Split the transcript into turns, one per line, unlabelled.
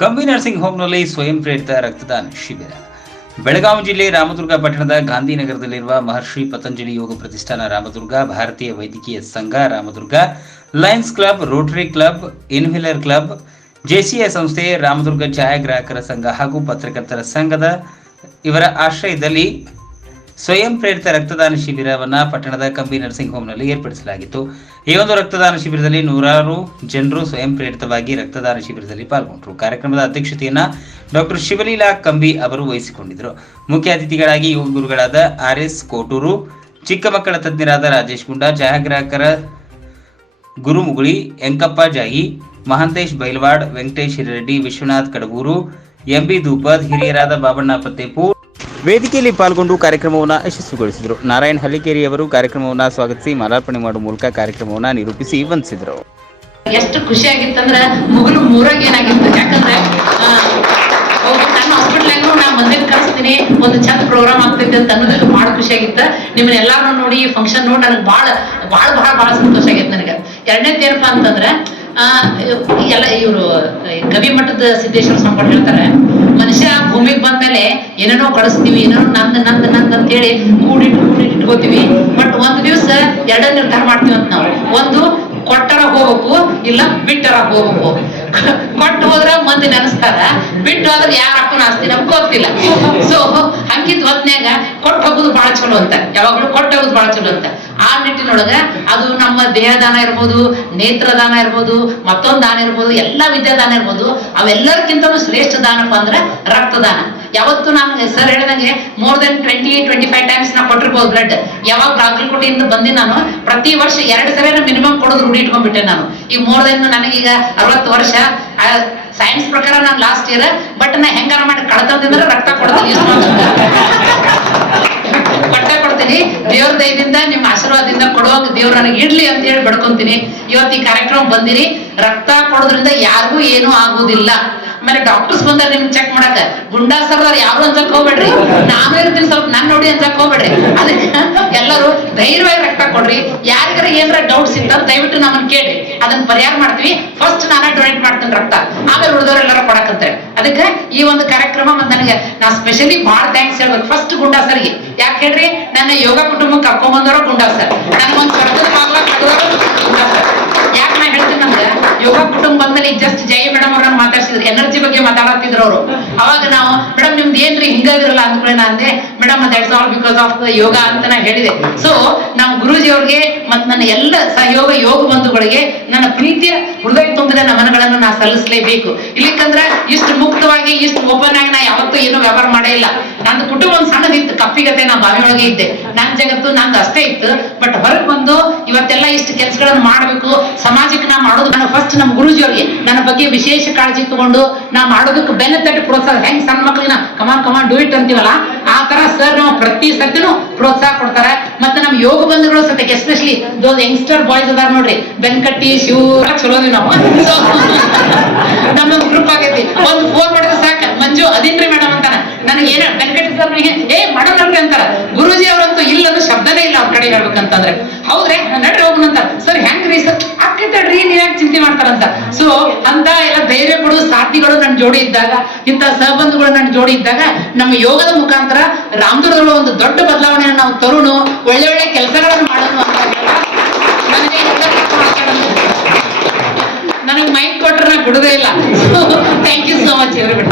ಕಂಬಿ ನರ್ಸಿಂಗ್ ಹೋಮ್ನಲ್ಲಿ ಸ್ವಯಂ ಪ್ರೇರಿತ ರಕ್ತದಾನ ಶಿಬಿರ. ಬೆಳಗಾವಿ ಜಿಲ್ಲೆ ರಾಮದುರ್ಗ ಪಟ್ಟಣದ ಗಾಂಧಿನಗರದಲ್ಲಿರುವ ಮಹರ್ಷಿ ಪತಂಜಲಿ ಯೋಗ ಪ್ರತಿಷ್ಠಾನ ರಾಮದುರ್ಗ, ಭಾರತೀಯ ವೈದ್ಯಕೀಯ ಸಂಘ Ramdurg, Lions Club, Rotary Club, Inner Wheel club, JCI ಸಂಸ್ಥೆ, ರಾಮದುರ್ಗ ಛಾಯಾಗ್ರಾಹಕರ ಸಂಘ ಹಾಗೂ ಪತ್ರಕರ್ತರ ಸಂಘದ ಇವರ ಆಶ್ರಯದಲ್ಲಿ ಸ್ವಯಂ ಪ್ರೇರಿತ ರಕ್ತದಾನ ಶಿಬಿರವನ್ನ ಪಟ್ಟಣದ ಕಂಬಿ ನರ್ಸಿಂಗ್ ಹೋಮ್ನಲ್ಲಿ ಏರ್ಪಡಿಸಲಾಗಿತ್ತು. ಈ ಒಂದು ರಕ್ತದಾನ ಶಿಬಿರದಲ್ಲಿ ನೂರಾರು ಜನರು ಸ್ವಯಂ ಪ್ರೇರಿತವಾಗಿ ರಕ್ತದಾನ ಶಿಬಿರದಲ್ಲಿ ಪಾಲ್ಗೊಂಡರು. ಕಾರ್ಯಕ್ರಮದ ಅಧ್ಯಕ್ಷತೆಯನ್ನು ಡಾಕ್ಟರ್ ಶಿವಲೀಲಾ ಕಂಬಿ ಅವರು ವಹಿಸಿಕೊಂಡಿದ್ದರು. ಮುಖ್ಯ ಅತಿಥಿಗಳಾಗಿ ಯೋಗ ಗುರುಗಳಾದ ಆರ್ ಎಸ್ ಕೋಟೂರು, ಚಿಕ್ಕ ಮಕ್ಕಳ ತಜ್ಞರಾದ ರಾಜೇಶ್ ಗುಂಡಾ ಛಾಯಾಗ್ರಾಹಕರ ಗುರುಮುಗುಳಿ ಎಂಕಪ್ಪ ಜಾಯಿ ಮಹಾಂತೇಶ್ ಬೈಲ್ವಾಡ್, ವೆಂಕಟೇಶ್ ಹಿರೆಡ್ಡಿ ವಿಶ್ವನಾಥ್ ಕಡಬೂರು ಎಂಬಿ ದೂಪದ್ ಹಿರಿಯರಾದ ಬಾಬಣ್ಣ ಪತ್ತೇಪೂರ್ ವೇದಿಕೆಯಲ್ಲಿ ಪಾಲ್ಗೊಂಡು ಕಾರ್ಯಕ್ರಮವನ್ನು ಯಶಸ್ವಿಗೊಳಿಸಿದರು. ನಾರಾಯಣ್ ಹಳ್ಳಿಕೇರಿಯವರು ಕಾರ್ಯಕ್ರಮವನ್ನು ಸ್ವಾಗತಿಸಿ, ಮಾಲಾರ್ಪಣೆ ಮಾಡುವ ಮೂಲಕ ಕಾರ್ಯಕ್ರಮವನ್ನು ನಿರೂಪಿಸಿ ವಂದಿಸಿದರು.
ಎಷ್ಟು ಖುಷಿ ಆಗಿತ್ತಂದ್ರ ಮುಗುಲು ಮೂರಾಗ ಏನಾಗಿತ್ತು? ಯಾಕಂದ್ರೆ ನನ್ನ ಹಾಸ್ಪಿಟಲ್ ನಾನು ಹಾಸ್ಪಿಟ್ಲಾಗೂ ನಾ ಮಂದಿನ ಕಳಿಸ್ತೀನಿ, ಒಂದು ಚಂದ ಪ್ರೋಗ್ರಾಮ್ ಆಗ್ತೈತೆ ಅಂತ ಅನ್ನೋದು ಭಾಳ ಖುಷಿ ಆಗಿತ್ತು ನಿಮ್ಮನ್ನ ಎಲ್ಲಾರು ನೋಡಿ ಫಂಕ್ಷನ್ ನೋಡಿ ನನಗೆ ಬಹಳ ಬಹಳ ಬಹಳ ಭಾಳ ಸಂತೋಷ ಆಗೈತೆ ನನಗೆ. ಎರಡನೇದು ಏನಪ್ಪಾ ಅಂತಂದ್ರೆ ಎಲ್ಲ ಇವರು ಕವಿ ಮಠದ ಸಿದ್ದೇಶ್ವರ ಸಂಪಟ್ ಹೇಳ್ತಾರೆ, ಮನುಷ್ಯ ಭೂಮಿಗೆ ಬಂದ್ಮೇಲೆ ಏನೇನೋ ಕಳಿಸ್ತೀವಿ ಏನೋ ನಂದ್ ನಂದ್ ನಂದ್ ಅಂತ ಹೇಳಿ ಕೂಡಿಟ್ಟು ಕೂಡಿಟ್ಟು ಇಟ್ಕೋತೀವಿ. ಬಟ್ ಒಂದು ದಿವಸ ಎರಡ ನಿರ್ಧಾರ ಮಾಡ್ತೀವಿ ಅಂತ ನಾವು. ಒಂದು ಕೊಟ್ಟರ ಹೋಗ್ಬೇಕು, ಇಲ್ಲ ಬಿಟ್ಟರ ಹೋಗ್ಬೇಕು. ಕೊಟ್ಟು ಹೋದ್ರ ಮಂದಿ ನೆನಸ್ತಾರ. ಬಿಟ್ಟು ಹೋದ್ರೆ ಯಾರ ಅಪ್ಪನ ಆಸ್ತಿ ನಮ್ಗೆ ಗೊತ್ತಿಲ್ಲ. ಸೊ ಹಂಗಿದ್ ಹೊತ್ನ್ಯಾಗ ಕೊಟ್ಟು ಹೋಗುದು ಬಹಳ ಚಲೋ ಅಂತ. ಯಾವಾಗ್ಲೂ ಕೊಟ್ಟು ಹೋಗುದು ಬಹಳ ಚಲೋ ಅಂತ. ನಿಟ್ಟಿನೊಳಗ ಅದು ನಮ್ಮ ದೇಹದಾನ ಇರ್ಬೋದು, ನೇತ್ರದಾನ ಇರ್ಬೋದು, ಮತ್ತೊಂದು ದಾನ ಇರ್ಬೋದು, ಎಲ್ಲಾ ವಿದ್ಯಾದಾನ ಇರ್ಬೋದು ಅವೆಲ್ಲರಿಗಿಂತಲೂ ಶ್ರೇಷ್ಠ ದಾನಪ್ಪ ಅಂದ್ರೆ ರಕ್ತದಾನ. ಯಾವತ್ತು ನಾನು ಸರ್ ಹೇಳಿದಂಗೆ more than twenty twenty five times ನಾ ಕೊಟ್ಟಿರ್ಬೋದು ಬ್ಲಡ್ ಯಾವಾಗ ಬಾಗಲಕೋಟೆಯಿಂದ ಬಂದಿ ನಾನು, ಪ್ರತಿ ವರ್ಷ ಎರಡು ಸರಿ ಮಿನಿಮಮ್ ಕೊಡೋದು ರೂಢಿ ಇಟ್ಕೊಂಡ್ಬಿಟ್ಟೆ ನಾನು. ಈ ಮೋರ್ ದೆನ್ ನನಗೀಗ ಅರವತ್ತು ವರ್ಷ ಸೈನ್ಸ್ ಪ್ರಕಾರ ನಾನು ಲಾಸ್ಟ್ ಇಯರ್ ಬಟ್ ನಾ ಹೆಂಗಾರ ಮಾಡಿ ಕಳ್ತಂದ್ರೆ ರಕ್ತ ಕೊಡೋದು ದೇವ್ರ ದಯದಿಂದ ನಿಮ್ಮ ಆಶೀರ್ವಾದದಿಂದ ಕೊಡುವಾಗ ದೇವ್ರು ನನಗೆ ಇಡ್ಲಿ ಅಂತ ಹೇಳಿ ಬಡ್ಕೊಂತೀನಿ. ಇವತ್ತು ಈ ಕಾರ್ಯಕ್ರಮ ಬಂದಿರಿ. ರಕ್ತ ಕೊಡೋದ್ರಿಂದ ಯಾರಿಗೂ ಏನೂ ಆಗುದಿಲ್ಲ. ಆಮೇಲೆ ಡಾಕ್ಟರ್ಸ್ ಬಂದಾರ ನಿಮ್ಗೆ ಚೆಕ್ ಮಾಡಕ ಗುಂಡಾ ಸರ್ದಾರ್ ಯಾರು ಅನ್ಸಕ್ ಹೋಗ್ಬೇಡ್ರಿ? ನಾನು ಇರ್ತೀನಿ ಸ್ವಲ್ಪ ನನ್ ನೋಡಿ ಅನ್ಸಕ್ ಹೋಗ್ಬೇಡ್ರಿ. ಅದಕ್ಕೆ ಎಲ್ಲರೂ ಧೈರ್ಯವಾಗಿ ರಕ್ತ ಕೊಡ್ರಿ. ಯಾರಿಗಾರ ಏನರ ಡೌಟ್ಸ್ ಇತ್ತ ದಯವಿಟ್ಟು ನಮ್ಮನ್ನ ಕೇಳಿ ಅದನ್ನ ಪರಿಹಾರ ಮಾಡ್ತೀವಿ. ಫಸ್ಟ್ ನಾನೇ ಡೊನೇಟ್ ಮಾಡ್ತೀನಿ ರಕ್ತ. ಆಮೇಲೆ ಉಳಿದವರೆಲ್ಲರೂ ಕೊಡಕಂತಾರೆ ಅದಕ್ಕೆ ಈ ಒಂದು ಕಾರ್ಯಕ್ರಮ ಮತ್ತೆ ನನಗೆ ನಾ ಸ್ಪೆಷಲಿ ಬಹಳ ಥ್ಯಾಂಕ್ಸ್ ಹೇಳ್ಬೇಕು. ಫಸ್ಟ್ ಗುಂಡಾ ಸರ್ಗೆ. ಯಾಕೆ ಹೇಳ್ರಿ? ನನ್ನ ಯೋಗ ಕುಟುಂಬಕ್ಕೆ ಕರ್ಕೊಂಡ್ ಬಂದವರು ಗುಂಡಾ ಸರ್. ಅವರು ಅವಾಗ ನಾವು, ಮೇಡಮ್, ನಿಮ್ದು ಏನ್ರಿ ಹಿಂಗಾಗಿರಲ್ಲ ಅಂದ್ಕೊಳ್ಳಿ ನಾ ಅಂದೆ. Madam that's all because of yoga ಅಂತ ನಾ ಹೇಳಿದೆ. ಸೊ ನಾವು ಗುರುಜಿ ಅವ್ರಿಗೆ ಮತ್ ನನ್ನ ಎಲ್ಲ ಸಹಯೋಗ, ಯೋಗ ಬಂಧುಗಳಿಗೆ ನನ್ನ ಪ್ರೀತಿಯ ಹೃದಯ ತುಂಬಿದ ನಮನಗಳನ್ನು ನಾ ಸಲ್ಲಿಸಲೇಬೇಕು. ಇಲ್ಲಿಕಂದ್ರೆ ಇಷ್ಟು ಮುಕ್ತವಾಗಿ, ಇಷ್ಟು ಓಪನ್ ಆಗಿ ನಾ ಯಾವತ್ತೂ ಏನು ವ್ಯವಹಾರ ಮಾಡೇ ಇಲ್ಲ. ನಂದು ಕುಟುಂಬ ಒಂದು ಸಣ್ಣದಿತ್ತು, ಕಪ್ಪಿಗತೆ ನಾ ಬಾವಿ ಒಳಗೆ ಇದ್ದೆ. ನನ್ನ ಜಗತ್ತು ನಂದು ಅಷ್ಟೇ ಇತ್ತು ಬಟ್ ಹೊರಗೆ ಬಂದು ಇವತ್ತೆಲ್ಲ ಇಷ್ಟು ಕೆಲಸಗಳನ್ನು ಮಾಡಬೇಕು. ಸಮಾಜಕ್ಕೆ ನಾ ಮಾಡೋದು ನಾನು ಫಸ್ಟ್ ನಮ್ಮ ಗುರುಜಿ ಅವ್ರಿಗೆ ನನ್ನ ಬಗ್ಗೆ ವಿಶೇಷ ಕಾಳಜಿ ತಗೊಂಡು ನಾ ಮಾಡೋದಕ್ಕೆ ಬೆನ್ನ ತಟ್ಟು ಪ್ರೋತ್ಸಾಹ. ಹೆಂಗ್ ಸಣ್ಣ ಮಕ್ಕಳಿನ come on come on do it ಅಂತೀವಲ್ಲ? ಆ ತರ ಸರ್ ನಾವು ಪ್ರತಿ ಸತಿನೂ ಪ್ರೋತ್ಸಾಹ ಕೊಡ್ತಾರೆ. ಮತ್ತೆ ನಮ್ಮ ಯೋಗ ಬಂಧುಗಳು ಸತ್ಯಕ್ಕೆ ಎಸ್ಪೆಷಲಿ ದೋಸ್ ಯಂಗ್ಸ್ಟರ್ ಬಾಯ್ಸ್ ಅದಾರ ನೋಡ್ರಿ. ಬೆನ್ಕಟ್ಟಿ ಶಿವ ಚಲೋ ನಾವು ನಮ್ಮ. ಗ್ರೂಪ್ ಆಗೈತಿ. ಒಂದು ಫೋನ್ ಮಾಡಿದ್ರೆ ಸಾಕ ಮಂಜು ಅದಿನ್ರಿ ಮೇಡಮ್ ಅಂತಾನ ನನಗೆ ಏನ ಬೆನ್ಕಟ್ಟಿ ಸರ್ ಏ ಮಾಡೋಣಲ್ರಿ ಅಂತಾರ ಗುರುಜಿ ಅವರಂತೂ ಇಲ್ಲದ ಶಬ್ದನೇ ಇಲ್ಲ ಅವ್ರ ಕಡೆ ಹೇಳ್ಬೇಕಂತಂದ್ರೆ, ಹೌದ್ರೆ? ನಡ್ರಿ ಹೋಗೋಣಂತ ಸರ್, ಹೆಂಗ್ರಿ? ಸರ್ ಆಗ್ತೈತಡ್ರಿ ನೀವ್ ಯಾಕೆ ಚಿಂತೆ ಮಾಡ್ತಾರಂತ ಸೊ ಅಂತ ಎಲ್ಲ ಧೈರ್ಯ ಕೊಡು, ಸಾಥಿಗಳು ನನ್ನ ಜೋಡಿ ಇದ್ದಾಗ, ಇಂಥ ಸಹಬಂಧುಗಳು ನನ್ನ ಜೋಡಿ ಇದ್ದಾಗ, ನಮ್ಮ ಯೋಗದ ಮುಖಾಂತರ ರಾಮದುರ್ಗದ ಒಂದು ದೊಡ್ಡ ಬದಲಾವಣೆಯನ್ನು ನಾವು ತರುಣು, ಒಳ್ಳೆ ಒಳ್ಳೆ ಕೆಲಸಗಳನ್ನು ಮಾಡೋಣ ಅಂತ ನನಗೆ ಮೈಕ್ ಕೊಟ್ರೆ ನಾ ಬಿಡುದೇ ಇಲ್ಲ. Thank you so much everybody